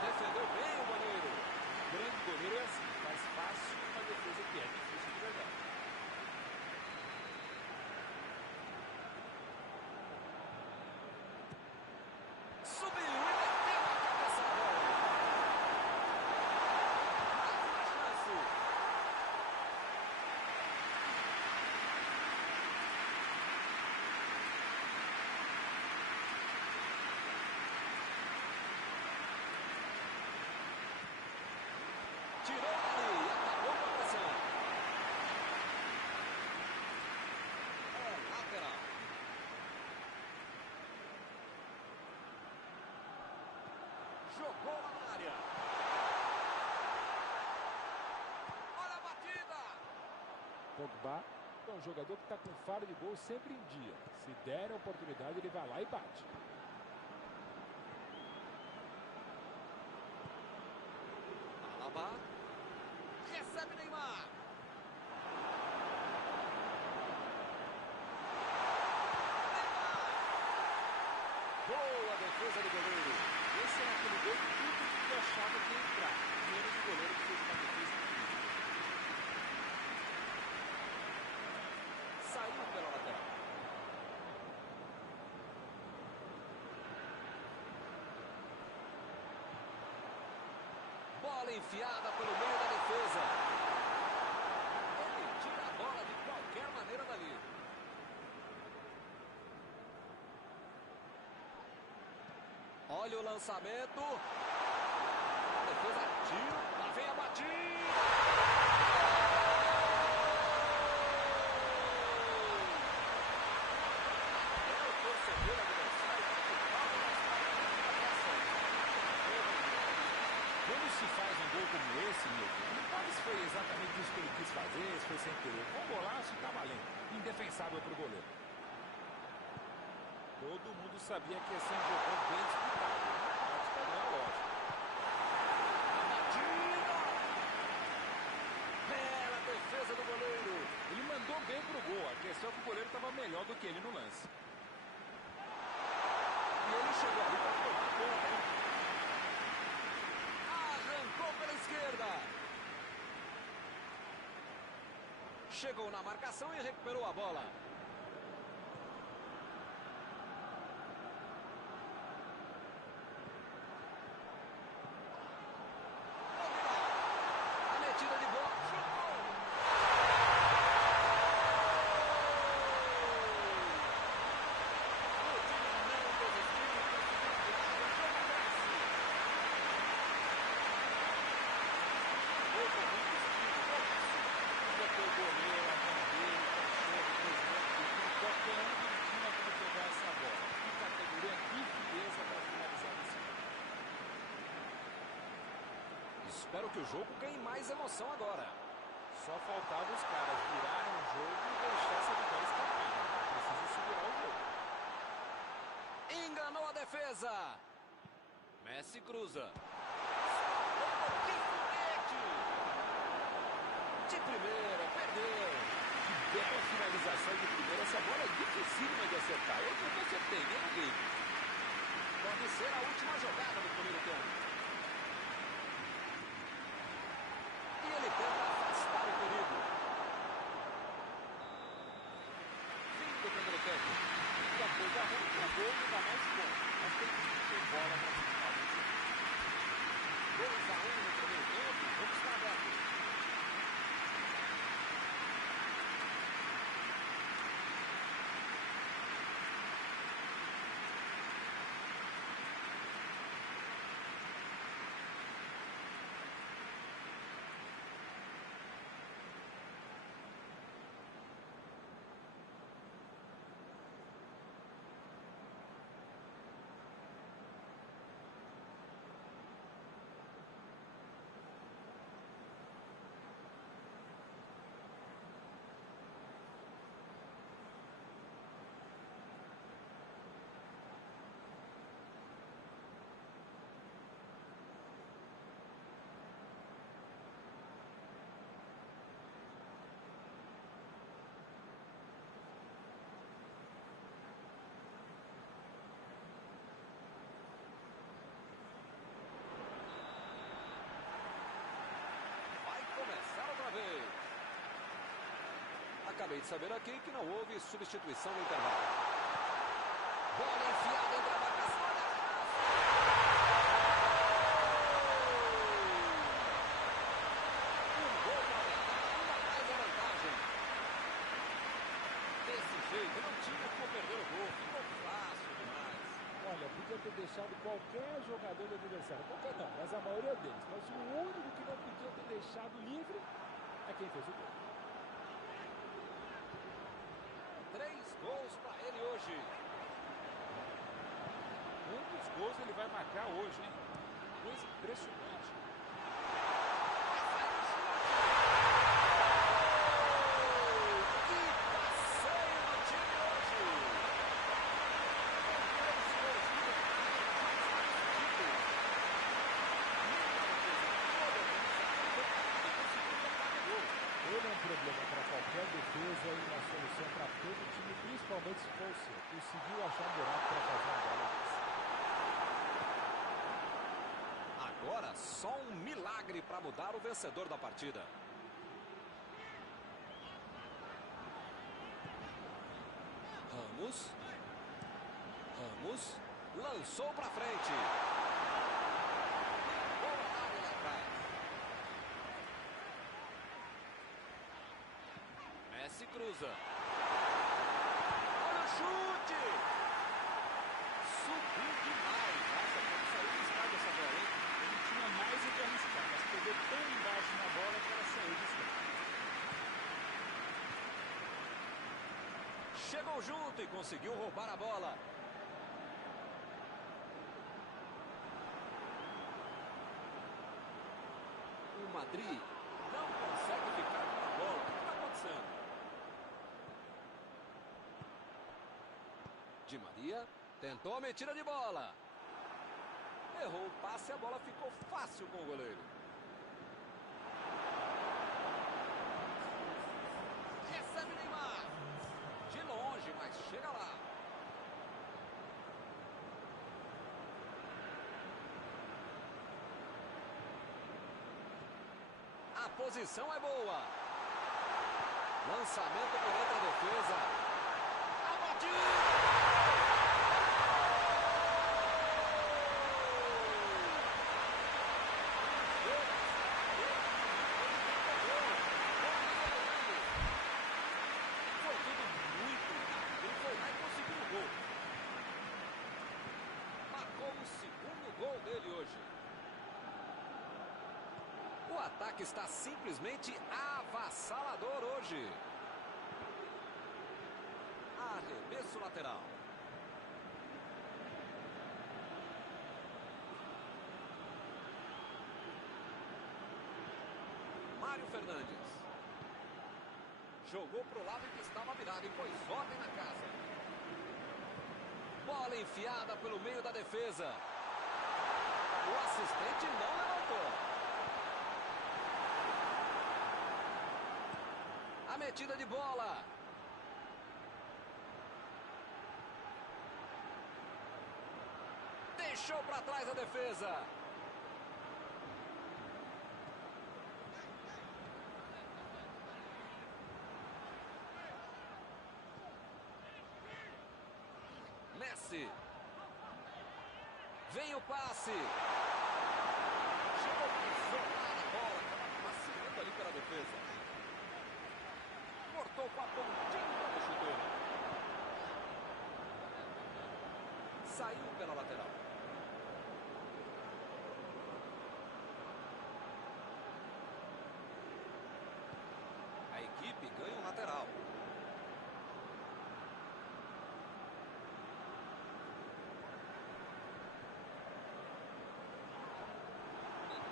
Defendeu bem o goleiro. Grande goleiro é assim, faz fácil uma defesa que é difícil de verdade. Subiu e meteu a cabeçada. Mais uma chance. Tirou dali e acabou com a pressão. É lateral. Jogou na área. Olha a batida. Pogba é um jogador que está com faro de gol sempre em dia. Se der a oportunidade, ele vai lá e bate. Alaba. Recebe Neymar. Neymar. Boa defesa do goleiro. Esse é aquele gol que tudo que eu achava que ia entrar. Menos o goleiro que fez uma defesa incrível. Saiu pela lateral. Bola enfiada pelo meio da defesa. Ele tira a bola de qualquer maneira dali. Olha o lançamento. A defesa tira. Lá vem a batida. É o torcedor adversário que palma nas palmas da atração. Quando se faz um gol como esse, Milton, não sabe se foi exatamente isso que ele quis fazer, se foi sem querer. Com um golaço, tá valendo. Indefensável pro goleiro. Todo mundo sabia que ia ser um jogão bem disputado. Na prática, não é lógico. A batida. Bela defesa do goleiro. Ele mandou bem pro gol. A questão é que o goleiro estava melhor do que ele no lance. E ele chegou ali para tomar conta, hein? Arrancou pela esquerda. Chegou na marcação e recuperou a bola. A metida de bola. Chutou. O time não desistiu e conseguiu tirar o jogo cresce. Houve muito estilo, pouquíssimo. Porque o goleiro, a mão dele, o cachorro, o presidente do time, qualquer um que tinha como pegar essa bola. Que categoria, que fineza para finalizar esse jogo. Espero que o jogo ganhe mais emoção agora. Só faltava os caras virarem o jogo e deixar essa vitória escapar. Precisa segurar o jogo. Enganou a defesa. Messi cruza. Que foguete! De primeira, perdeu. Que bela finalização de primeira. Essa bola é dificílima de acertar. Eu não acertei, nem no game. Pode ser a última jogada do primeiro tempo. E ele tenta afastar o perigo. Fim do primeiro tempo. E a coisa ruim é o gol e dá mais bom. Mas tem que ter bola para continuar o jogo. 2-1 no primeiro tempo. Vamos estar aberto. Acabei de saber aqui que não houve substituição no intervalo. Bola enfiada entre a marcação. Olha a chance! Um gol para aumentar ainda mais a vantagem. Desse jeito, não tinha como perder o gol. Ficou fácil demais. Olha, podia ter deixado qualquer jogador do adversário. Qualquer não, mas a maioria deles. Mas o único que não podia ter deixado livre é quem fez o gol. 3 gols para ele hoje. Quantos gols ele vai marcar hoje, hein? Coisa impressionante. Que passeio do time hoje. Ele é um problema para qualquer defesa e uma solução para todo time, principalmente se for o seu. Conseguiu achar um buraco para fazer uma bola dessa. Agora só um milagre para mudar o vencedor da partida. Ramos lançou para frente. Boa área lá atrás. Messi cruza. Olha o chute! Subiu demais. Nossa, como saiu do estádio essa bola, hein? Ele tinha mais o que arriscar, mas pegou tão embaixo na bola que ela saiu do estádio. Chegou junto e conseguiu roubar a bola. O Madrid não consegue ficar com a bola. O que está acontecendo? Di Maria tentou a metida de bola. Errou o passe e a bola ficou fácil com o goleiro. Recebe Neymar. De longe, mas chega lá. A posição é boa. Lançamento por entre a defesa. A batida! Foi tudo muito rápido. Ele foi lá e conseguiu o gol. Marcou o segundo gol dele hoje. O ataque está simplesmente avassalador hoje. Arremesso lateral. Mário Fernandes. Jogou para o lado em que estava virado e pôs ordem na casa. Bola enfiada pelo meio da defesa. O assistente não levantou. A metida de bola. Deixou para trás a defesa. Messi. Vem o passe. Chegou a isolar a bola. Estava passeando ali pela defesa. Cortou com a pontinha do chuteiro. Saiu pela lateral. A equipe ganha um lateral.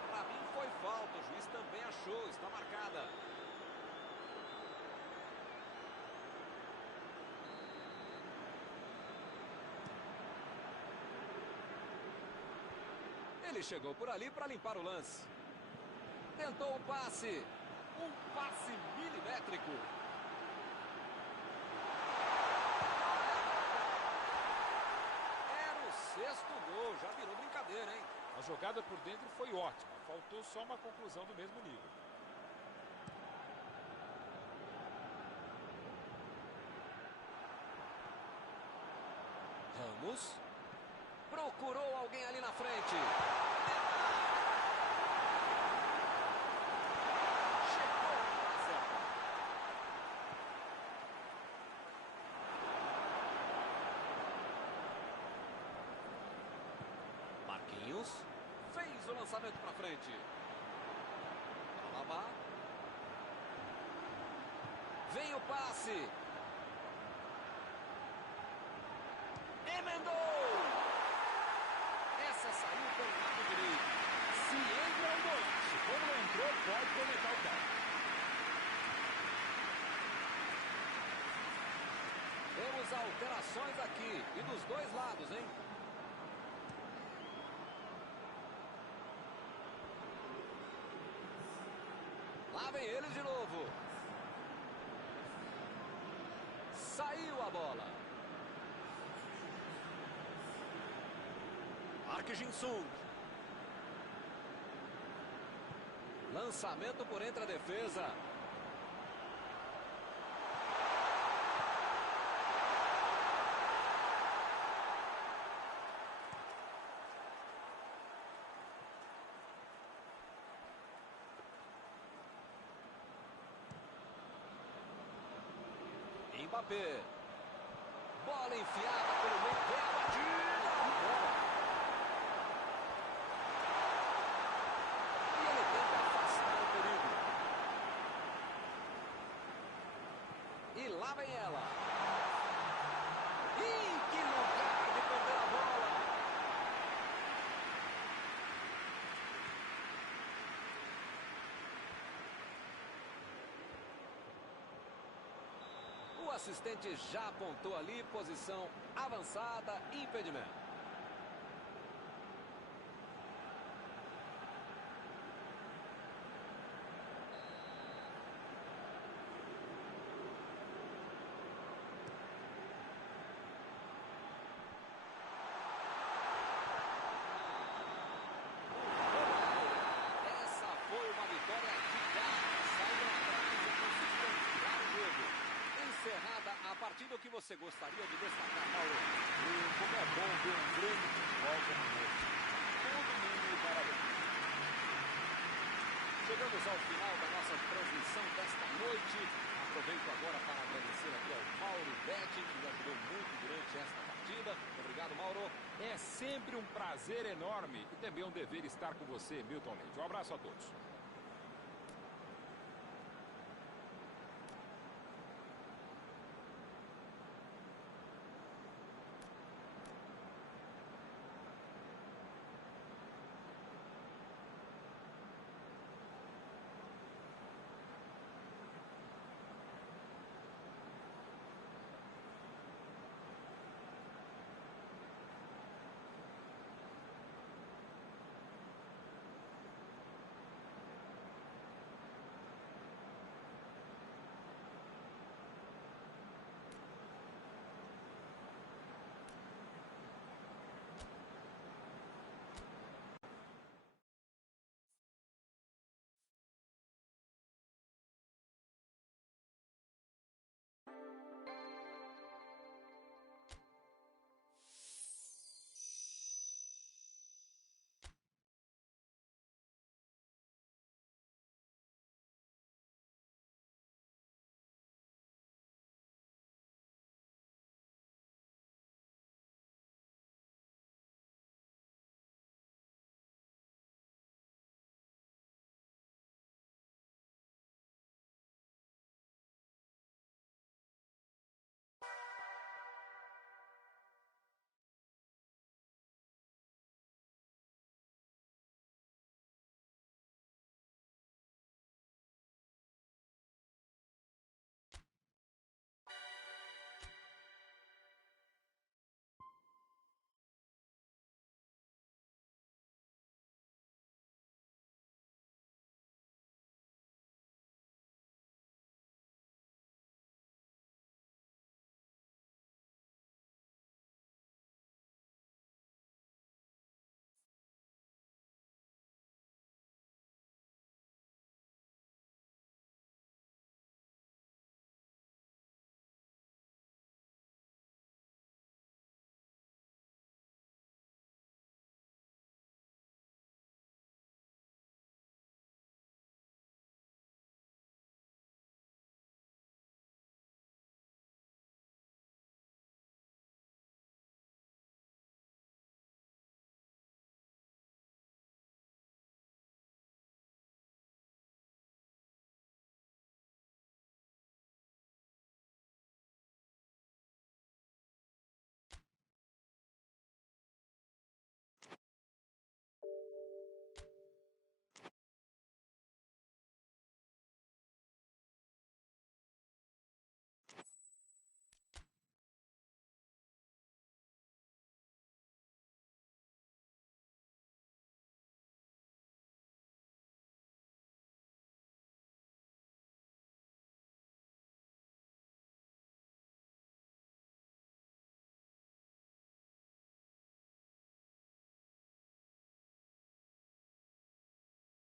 Para mim foi falta. O juiz também achou. Está marcada. Ele chegou por ali para limpar o lance. Tentou o passe. Um passe milimétrico. Era o sexto gol. Já virou brincadeira, hein? A jogada por dentro foi ótima. Faltou só uma conclusão do mesmo nível. Ramos. Procurou alguém ali na frente. Chegou na hora certa. Marquinhos. Fez o lançamento para frente. Alaba. Vem o passe. Emendou. Essa saiu pelo lado direito. Se entra um golaço, como não entrou, pode conectar o pé. Temos alterações aqui. E dos dois lados, hein? Lá vem eles de novo. Saiu a bola. Park Jin-sung. Lançamento por entre a defesa. Mbappé. Bola enfiada pelo meio. Vem a batida. E ele tenta afastar o perigo. E lá vem ela. Ih, que lugar de perder a bola. O assistente já apontou ali, posição avançada, impedimento. Essa foi uma vitória de garra. Saiu atrás e conseguiram virar o jogo. Encerrada a partida, o que você gostaria de destacar, Mauro? Como é bom ver um grande futebol como esse. Todo mundo de parabéns. Chegamos ao final da nossa transmissão desta noite. Aproveito agora para agradecer aqui ao Mauro Betti, que me ajudou muito durante esta partida. Obrigado, Mauro. É sempre um prazer enorme e também um dever estar com você, Milton Leite. Um abraço a todos.